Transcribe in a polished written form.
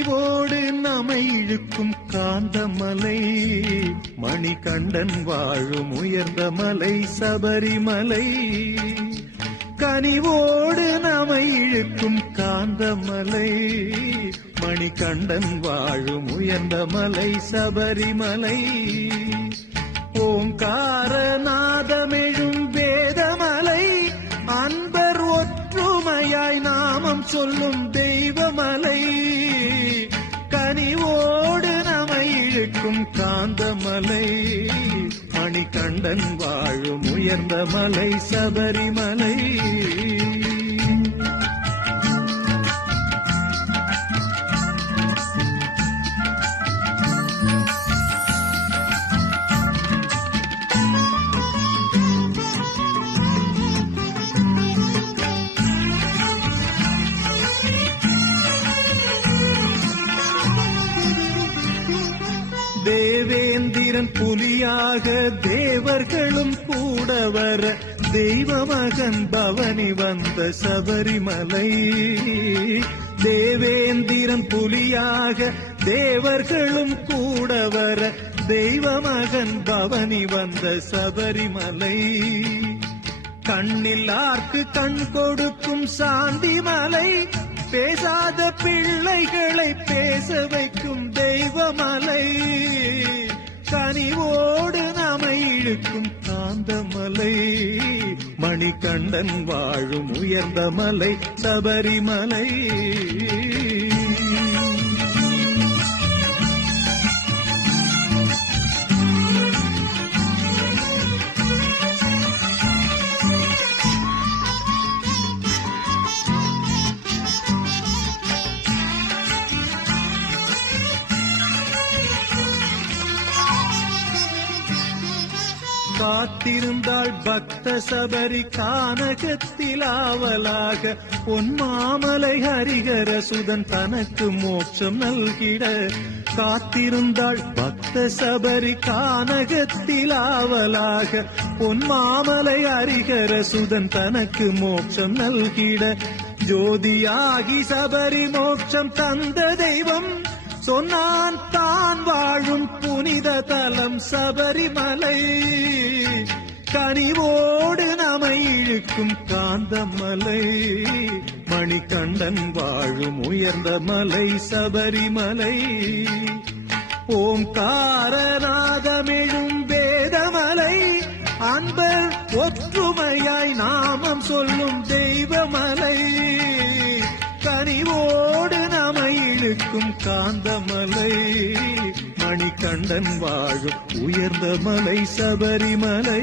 கனிவோடு நம்மை இழுக்கும் காந்தமலை, மணிகண்டன் வாழும் உயர்ந்த மலை சபரிமலை. கனிவோடு நம்மை இழுக்கும் காந்தமலை, மணிகண்டன் வாழும் உயர்ந்த மலை சபரிமலை. ஓங்கார நாதமெழும் வேதமலை, அன்பர் ஒற்றுமையாய் நாமம் சொல்லும் தெய்வமலை. கனிவோடு நம்மை இழுக்கும் காந்தமலை, மணிகண்டன் வாழும் உயர்ந்த மலை சபரிமலை. தேவேந்திரன் புலியாக தேவர்களும் கூட வர, தெய்வமகன் பவனி வந்த சபரிமலை. தேவேந்திரன் புலியாக தேவர்களும் கூட வர, தெய்வமகன் பவனி வந்த சபரிமலை. கண்ணில்லார்க்கு கண் கொடுக்கும் சாந்திமலை, பேசாத பிள்ளைகளை பேச வைக்கும் தெய்வமலை. கனிவோடு நம்மை இழுக்கும் காந்தமலை, மணிகண்டன் வாழும் உயர்ந்த மலை சபரிமலை. காத்திருந்தாள் பக்த சபரி கானகத்தில் ஆவலாக, பொன்மாமலை ஹரிகர சுதன் தனக்கு மோட்சம் நல்கிட. காத்திருந்தாள் பக்த சபரி கானகத்தில் ஆவலாக, பொன்மாமலை ஹரிகர சுதன் தனக்கு மோட்சம் நல்கிட. ஜோதியாகி சபரி மோட்சம் தந்த தெய்வம் சொன்னான், தான் வாழும் புனித தலம் சபரிமலை. கனிவோடு நம்மை இழுக்கும் காந்தமலை, மணிகண்டன் வாழும் உயர்ந்த மலை சபரிமலை. ஓம்கார நாதமெழும் வேதமலை, அன்பர் ஒற்றுமையாய் நாமம் சொல்லும் தெய்வமலை. கனிவோடு நம்மை இழுக்கும் காந்தமலை, மணிகண்டன் வாழும் உயர்ந்த மலை சபரிமலை.